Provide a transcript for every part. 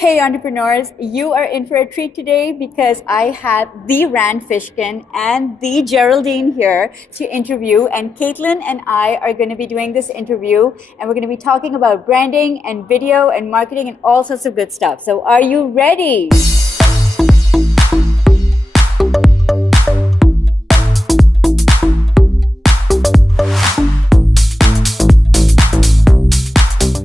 Hey entrepreneurs, you are in for a treat today because I have the Rand Fishkin and the Geraldine here to interview, and Caitlin and I are going to be doing this interview, and we're going to be talking about branding and video and marketing and all sorts of good stuff. So are you ready?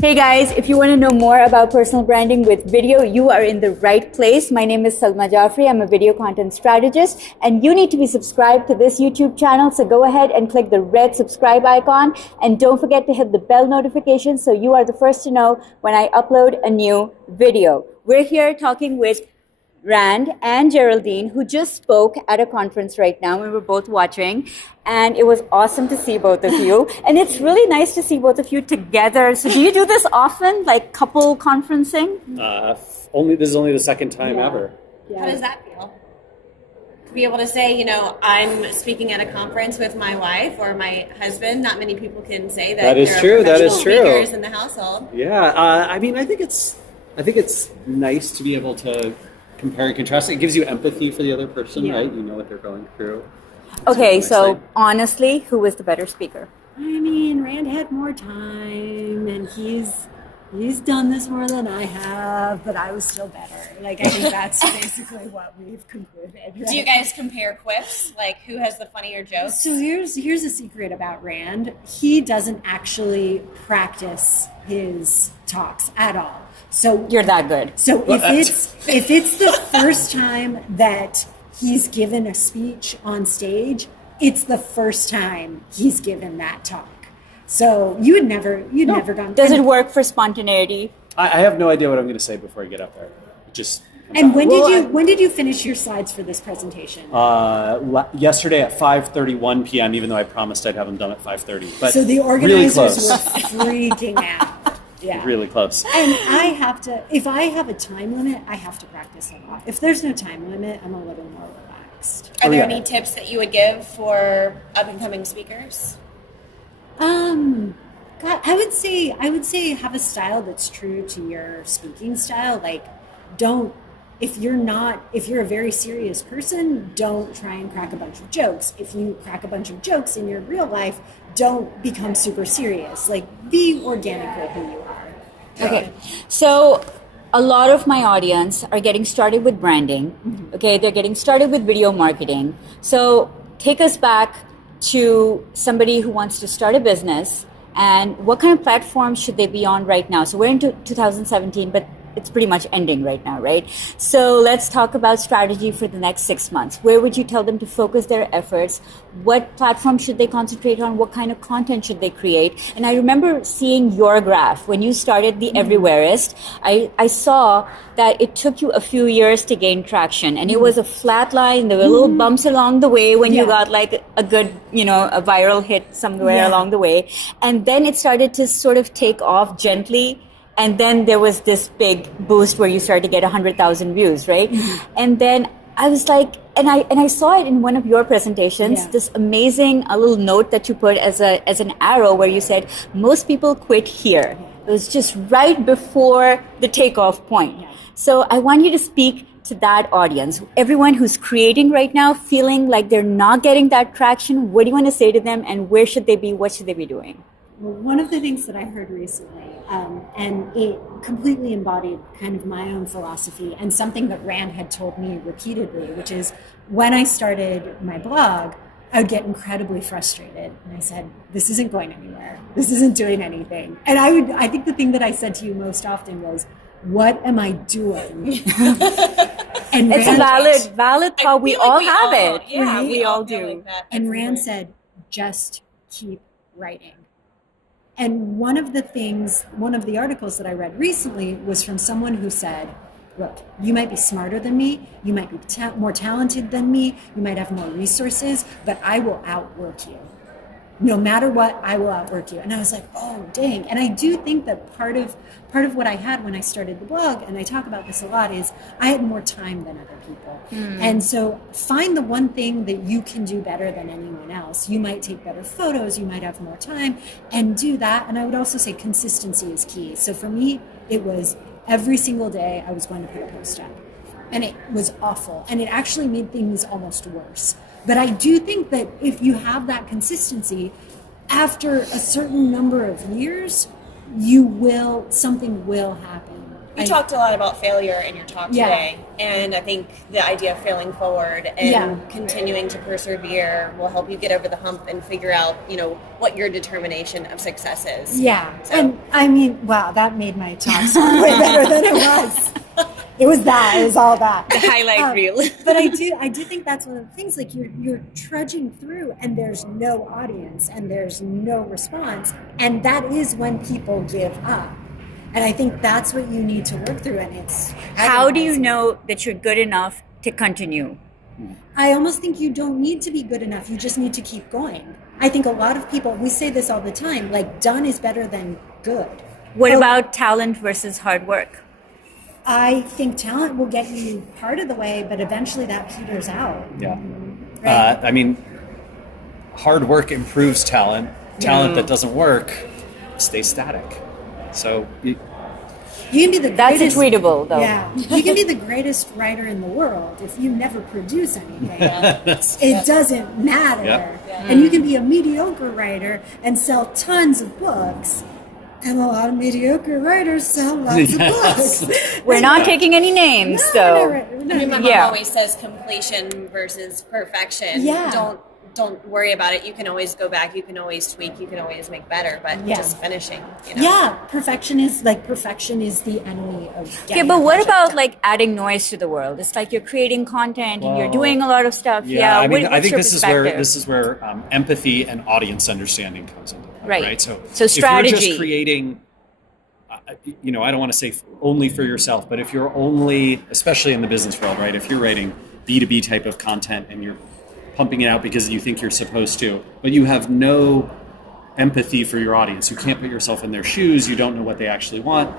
Hey guys, if you want to know more about personal branding with video, you are in the right place. My name is Salma Jafri. I'm a video content strategist, and you need to be subscribed to this YouTube channel. So go ahead and click the red subscribe icon, and don't forget to hit the bell notification so you are the first to know when I upload a new video. We're here talking with Rand and Geraldine, who just spoke at a conference right now, and we're both watching, and it was awesome to see both of you. And it's really nice to see both of you together. So do you do this often, like couple conferencing? This is only the second time ever. Yeah. How does that feel? To be able to say, I'm speaking at a conference with my wife or my husband. Not many people can say that. That is true. That is true. Speakers in the household. Yeah. I think it's nice to be able to compare and contrast. It gives you empathy for the other person, right? You know what they're going through. Okay, so honestly, who was the better speaker? I mean, Rand had more time, and he's done this more than I have, but I was still better. Like, I think that's basically what we've concluded. Right? Do you guys compare quips? Like, who has the funnier jokes? So here's a secret about Rand. He doesn't actually practice his talks at all. So you're that good. So if it's the first time that he's given a speech on stage, it's the first time he's given that talk. So you'd never gone. Does it work for spontaneity? I have no idea what I'm going to say before I get up there. When did you finish your slides for this presentation? Yesterday at 5:31 p.m. Even though I promised I'd have them done at 5:30. But so the organizers really were freaking out. Yeah. Really close. And if I have a time limit, I have to practice a lot. If there's no time limit, I'm a little more relaxed. Are there any tips that you would give for up and coming speakers? God, I would say have a style that's true to your speaking style. Like, if you're a very serious person, don't try and crack a bunch of jokes. If you crack a bunch of jokes in your real life, don't become super serious. Like, be organic with who you are. Okay, so a lot of my audience are getting started with branding. Okay, they're getting started with video marketing. So take us back to somebody who wants to start a business, and what kind of platform should they be on right now? So we're into 2017, but it's pretty much ending right now, right? So let's talk about strategy for the next 6 months. Where would you tell them to focus their efforts? What platform should they concentrate on? What kind of content should they create? And I remember seeing your graph when you started the Everywhereist. I saw that it took you a few years to gain traction, and it was a flat line. There were little bumps along the way when you got like a good, a viral hit somewhere along the way. And then it started to sort of take off gently. And then there was this big boost where you started to get 100,000 views, right? And then I was like, and I saw it in one of your presentations, this amazing little note that you put as an arrow where you said, most people quit here. It was just right before the takeoff point. So I want you to speak to that audience. Everyone who's creating right now, feeling like they're not getting that traction, what do you want to say to them, and where should they be? What should they be doing? Well, one of the things that I heard recently, and it completely embodied kind of my own philosophy and something that Rand had told me repeatedly, which is when I started my blog, I would get incredibly frustrated. And I said, this isn't going anywhere. This isn't doing anything. And I think the thing that I said to you most often was, what am I doing? And it's a valid thought. We all have it. Yeah, right? we all do. Like that. And Rand said, just keep writing. And one of the articles that I read recently was from someone who said, look, you might be smarter than me, you might be more talented than me, you might have more resources, but I will outwork you. No matter what, I will outwork you. And I was like, oh, dang. And I do think that part of what I had when I started the blog, and I talk about this a lot, is I had more time than other people. And so find the one thing that you can do better than anyone else. You might take better photos, you might have more time, and do that. And I would also say consistency is key. So for me, it was every single day I was going to put a post up. And it was awful. And it actually made things almost worse. But I do think that if you have that consistency, after a certain number of years, something will happen. You talked a lot about failure in your talk today, and I think the idea of failing forward and continuing to persevere will help you get over the hump and figure out, what your determination of success is. Yeah, so. And I mean, wow, that made my talk sound way better than it was. It was all that. The highlight reel. But I do think that's one of the things, like you're trudging through and there's no audience and there's no response. And that is when people give up. And I think that's what you need to work through. And how do you know that you're good enough to continue? I almost think you don't need to be good enough. You just need to keep going. I think a lot of people, we say this all the time, like done is better than good. What about talent versus hard work? I think talent will get you part of the way, but eventually that peters out. Yeah. Right? I mean, hard work improves talent. Talent that doesn't work stays static. So you can be that's tweetable, though. Yeah, you can be the greatest writer in the world if you never produce anything. It doesn't matter. Yep. And you can be a mediocre writer and sell tons of books. And a lot of mediocre writers sell lots of books. We're not taking any names, so. My mom always says completion versus perfection. Yeah. Don't worry about it. You can always go back. You can always tweak. You can always make better. But just finishing. Yeah, perfection is the enemy of. Okay, but what about like adding noise to the world? It's like you're creating content and you're doing a lot of stuff. Yeah, I mean, I think this is where empathy and audience understanding comes into play. Right. So If strategy. you're just creating, I don't want to say only for yourself, but if you're only, especially in the business world, right? If you're writing B2B type of content and you're pumping it out because you think you're supposed to, but you have no empathy for your audience. You can't put yourself in their shoes. You don't know what they actually want.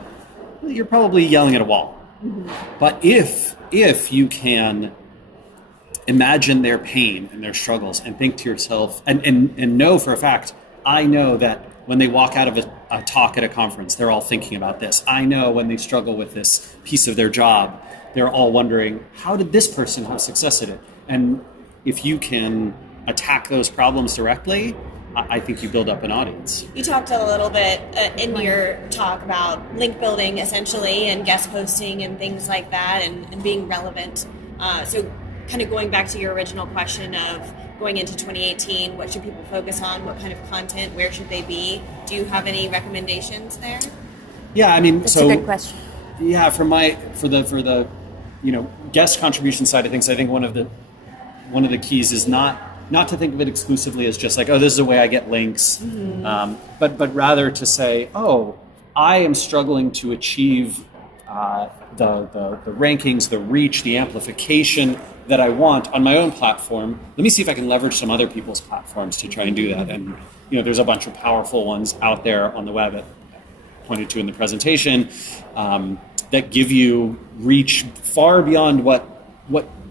Well, you're probably yelling at a wall. Mm-hmm. But if you can imagine their pain and their struggles and think to yourself and know for a fact, I know that when they walk out of a talk at a conference, they're all thinking about this. I know when they struggle with this piece of their job, they're all wondering, how did this person have success at it? And if you can attack those problems directly, I think you build up an audience. You talked a little bit in your talk about link building, essentially, and guest posting and things like that, and being relevant. So kind of going back to your original question of going into 2018, what should people focus on? What kind of content? Where should they be? Do you have any recommendations there? Yeah, I mean, that's a good question. Yeah, for the guest contribution side of things, I think one of the keys is not to think of it exclusively as just like, oh, this is the way I get links, but rather to say, oh, I am struggling to achieve the rankings, the reach, the amplification that I want on my own platform. Let me see if I can leverage some other people's platforms to try and do that. And there's a bunch of powerful ones out there on the web that I pointed to in the presentation that give you reach far beyond what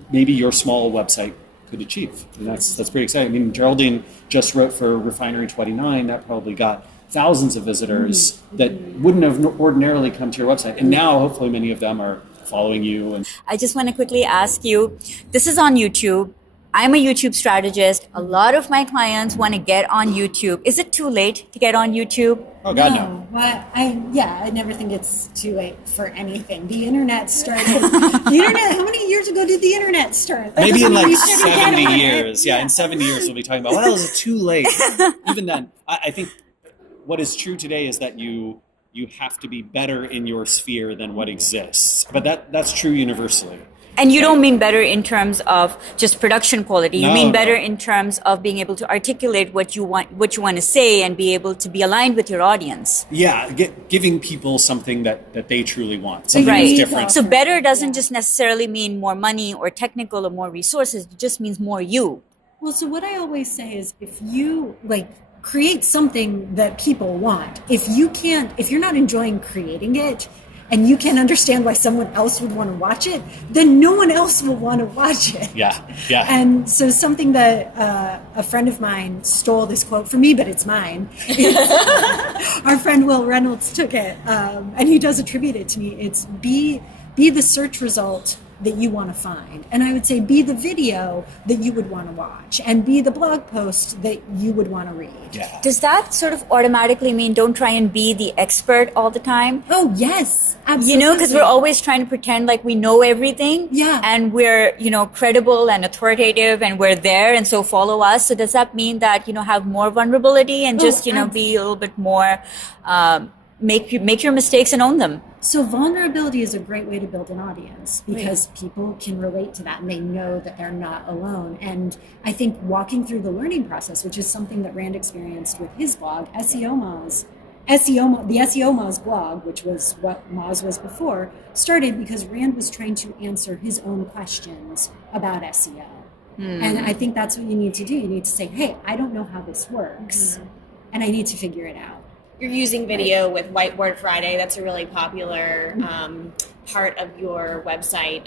maybe your small website could achieve. And that's pretty exciting. I mean, Geraldine just wrote for Refinery 29. That probably got thousands of visitors that wouldn't have ordinarily come to your website. And now hopefully many of them are following you. And I just want to quickly ask you, this is on YouTube. I'm a YouTube strategist. A lot of my clients want to get on YouTube. Is it too late to get on YouTube? Oh God, no. Well, I never think it's too late for anything. The internet started. How many years ago did the internet start? Maybe in like 70 years. Yeah, in 70 years we'll be talking about, well, is it too late? Even then, I think what is true today is that you have to be better in your sphere than what exists. But that's true universally. And you don't mean better in terms of just production quality. You mean better in terms of being able to articulate what you want to say and be able to be aligned with your audience. Yeah, giving people something that they truly want, something that's different. So better doesn't just necessarily mean more money or technical or more resources. It just means more you. Well, so what I always say is if you create something that people want, if you're not enjoying creating it, and you can't understand why someone else would want to watch it, then no one else will want to watch it. Yeah, yeah. And so something that a friend of mine stole this quote from me, but it's mine. Our friend Will Reynolds took it, and he does attribute it to me. It's be the search result that you want to find. And I would say be the video that you would want to watch, and be the blog post that you would want to read. Yeah. Does that sort of automatically mean don't try and be the expert all the time? Oh, yes, absolutely. You know, because we're always trying to pretend like we know everything. Yeah. And we're, credible and authoritative and we're there, and so follow us. So does that mean that, have more vulnerability and just, be a little bit more, make your mistakes and own them? So vulnerability is a great way to build an audience, because people can relate to that and they know that they're not alone. And I think walking through the learning process, which is something that Rand experienced with his blog, the SEO Moz blog, which was what Moz was before, started because Rand was trying to answer his own questions about SEO. And I think that's what you need to do. You need to say, hey, I don't know how this works, and I need to figure it out. You're using video with Whiteboard Friday. That's a really popular part of your website.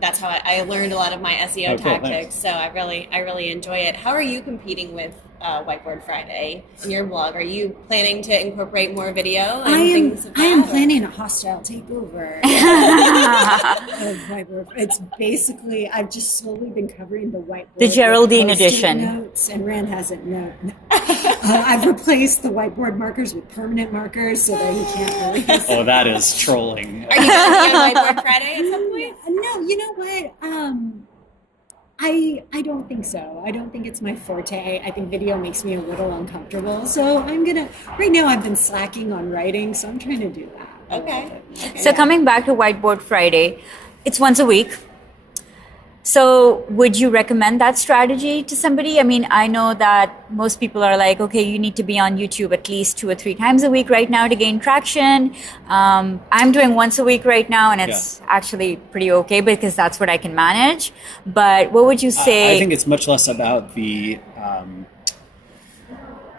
That's how I learned a lot of my SEO tactics. So I really enjoy it. How are you competing with Whiteboard Friday in your blog? Are you planning to incorporate more video and things like that? I am planning a hostile takeover of Whiteboard. It's basically, I've just slowly been covering the Whiteboard. The Geraldine with Post-it edition. Notes, and Rand hasn't known. I've replaced the Whiteboard markers with permanent markers so that he can't really. Oh, that is trolling. Are you going to be on Whiteboard Friday at some point? No, you know what? I don't think so. I don't think it's my forte. I think video makes me a little uncomfortable. So right now I've been slacking on writing, so I'm trying to do that. Okay. So coming back to Whiteboard Friday, it's once a week. So would you recommend that strategy to somebody? I mean, I know that most people are like, okay, you need to be on YouTube at least 2 or 3 times a week right now to gain traction. I'm doing once a week right now, and it's actually pretty okay because that's what I can manage. But what would you say? I think it's much less about the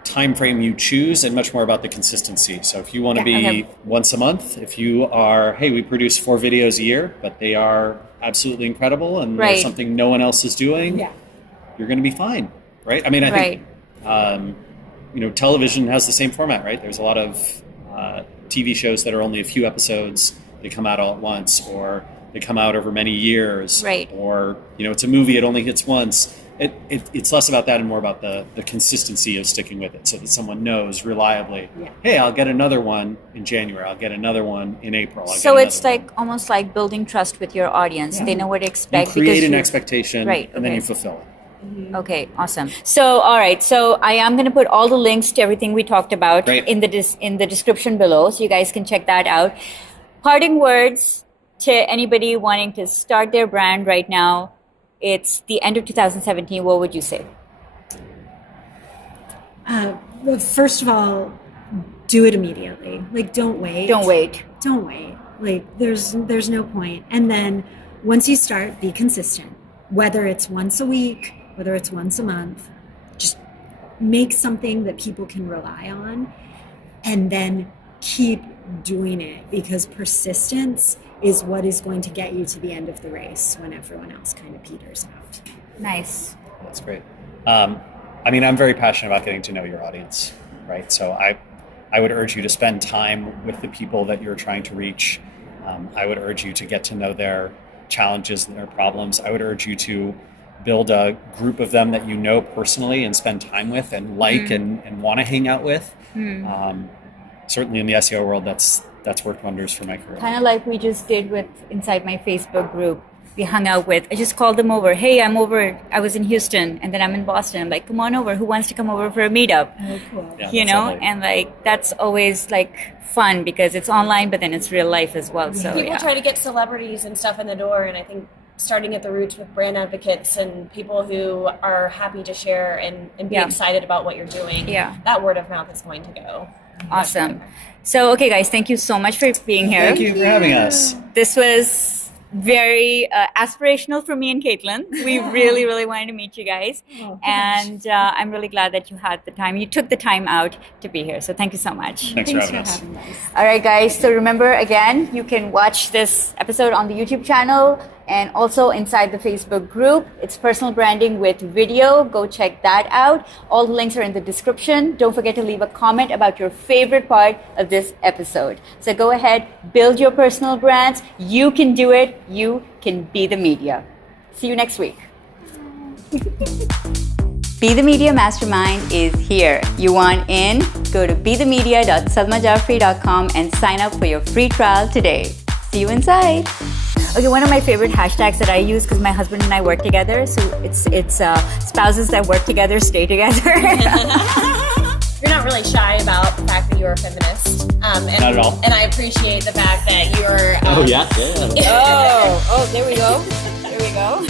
time frame you choose and much more about the consistency. So if you want to be once a month, if you are, hey, we produce 4 videos a year, but they are absolutely incredible and there's something no one else is doing, you're going to be fine, right? I mean, I think, television has the same format, right? There's a lot of TV shows that are only a few episodes. They come out all at once, or they come out over many years, or, it's a movie, it only hits once. It's less about that and more about the consistency of sticking with it, so that someone knows reliably, hey, I'll get another one in January, I'll get another one in April. So it's almost like building trust with your audience. They know what to expect. You create an expectation, and then you fulfill it. Mm-hmm. Okay, awesome. So, all right. So I am going to put all the links to everything we talked about in the description below, so you guys can check that out. Parting words to anybody wanting to start their brand right now. It's the end of 2017. What would you say? Well, first of all, do it immediately. Don't wait. Don't wait. Don't wait. There's no point. And then once you start, be consistent. Whether it's once a week, whether it's once a month, just make something that people can rely on, and then keep doing it, because persistence is what is going to get you to the end of the race when everyone else kind of peters out. Nice. That's great. I'm very passionate about getting to know your audience, right? So I would urge you to spend time with the people that you're trying to reach. I would urge you to get to know their challenges and their problems. I would urge you to build a group of them that you know personally and spend time with and and want to hang out with. Certainly in the SEO world, that's worked wonders for my career. Kind of like we just did with inside my Facebook group. We hung out with, I just called them over. Hey, I'm over, I was in Houston and then I'm in Boston. I'm like, come on over. Who wants to come over for a meetup? Oh, cool. Yeah, lovely. And that's always fun because it's online, but then it's real life as well. So people try to get celebrities and stuff in the door. And I think starting at the roots with brand advocates and people who are happy to share and be excited about what you're doing, that word of mouth is going to go. Awesome. So, okay, guys, thank you so much for being here. Thank you for having us. This was very aspirational for me and Caitlin. We really, really wanted to meet you guys. Oh, And I'm really glad that you had the time. You took the time out to be here. So thank you so much. Thanks for having us. having us. All right, guys. So remember, again, you can watch this episode on the YouTube channel and also inside the Facebook group. It's personal branding with video. Go check that out. All the links are in the description. Don't forget to leave a comment about your favorite part of this episode. So go ahead, build your personal brands. You can do it. You can be the media. See you next week. Be the Media Mastermind is here. You want in? Go to bethemedia.salmajafri.com and sign up for your free trial today. See you inside. Okay, one of my favorite hashtags that I use, because my husband and I work together, so it's spouses that work together stay together. You're not really shy about the fact that you're a feminist. And, Not at all. And I appreciate the fact that you're... Oh, yeah. Oh, there we go. There we go.